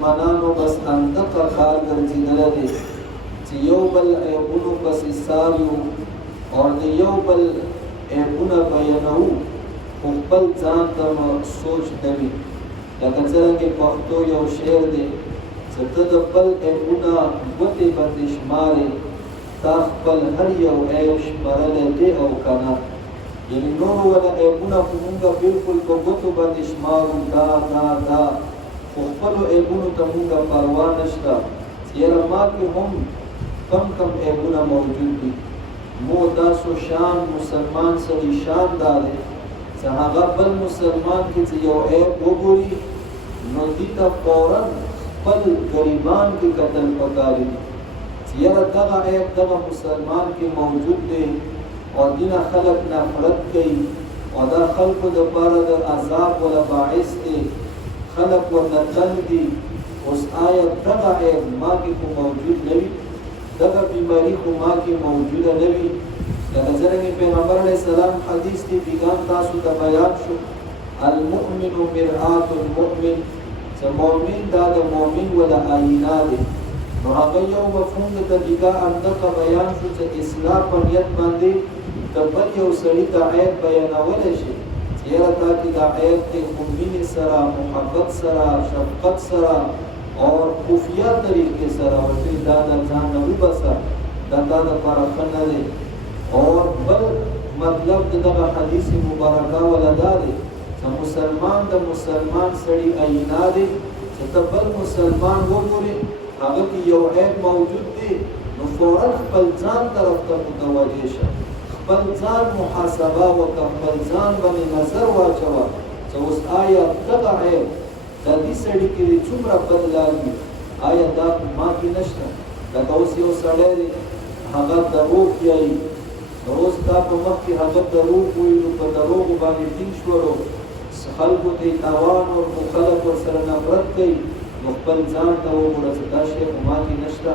مسلمانانو بس اندقه کار ګرځېدلی دی چې یو بل عیبونو پسې څاریو او د یو بل عیبونه بیانوو خو خپل ځان ته سوچ نه وي. لکه څرنګه پښتو یو شعر دی چې ته د بل عیبونه ګوتې باندې شمارې تا خپل هر یو عیب شمارلی دی او که نه. یعنې نورو وله عیبونه خو مونږ بلکل په ګوتو باندې شمارو دا خو خپلو عیبونو ته مونږ پروا نشته چې یاره ما کې هم کم عیبونه موجود دي. مو داسو شان مسلمان سړي شان دا دی چې هغه بل مسلمان کې چې یو عیب وګوري نو دې ته فوراً خپل ګریبان کې کتل پکار دي چې یاره دغه عیب دغه مسلمان کې موجود دی او دینه خلک نفرت کوي او دا خلکو دپاره د عذاب ولا باعث دی، خلک ورته تنګ دي. اوس آیا دغه عیب ما کې خو موجود نه وي، دغه بیماري خو ما کې موجوده نه وي. لکه څرنګه پیغمبر علیه السلام حدیث کې بیګان تاسو ته بیان شو المؤمن مرآة المؤمن، چې مؤمن دا د مؤمن ولا آیینه دی. نو هغه یو مفهوم د بیګا اندقه بیان شو چې اصلاح په نیت باندې د بل یو سړي ته عیب بیانولی شي چې یاره تا کې دا عیب دی خو مینې سره محبت سره شفقت سره او خفیه طریقې سره ورته دا د ځان نه وباسه، دا تا دپاره ښه نه دی. اور بل مطلب د دغه حدیث مبارکه ولا دا دی چې مسلمان د مسلمان سړي آیینه دی چې ته بل مسلمان وګورې هغه کې یو عیب موجود دی نو فوراً خپل ځان طرف ته متوجه شه، خپل ځان محاسبه وکړه، خپل ځان باندې نظر واچوه چې اوس آیا دغه عیب د دې سړي کې څومره بد لګي، آیا دا ما کې نشته. لکه اوس یو سړی دی هغه دروغ یایي، روز تا په مخ کې هغه دروغ وایي نو په دروغو باندې ټینګ شولو خلکو ته یې تاوان ورکړو، خلک ورسره نفرت کوي. نو خپل ځان ته وګوره چې دا شی خو ما کې نشته.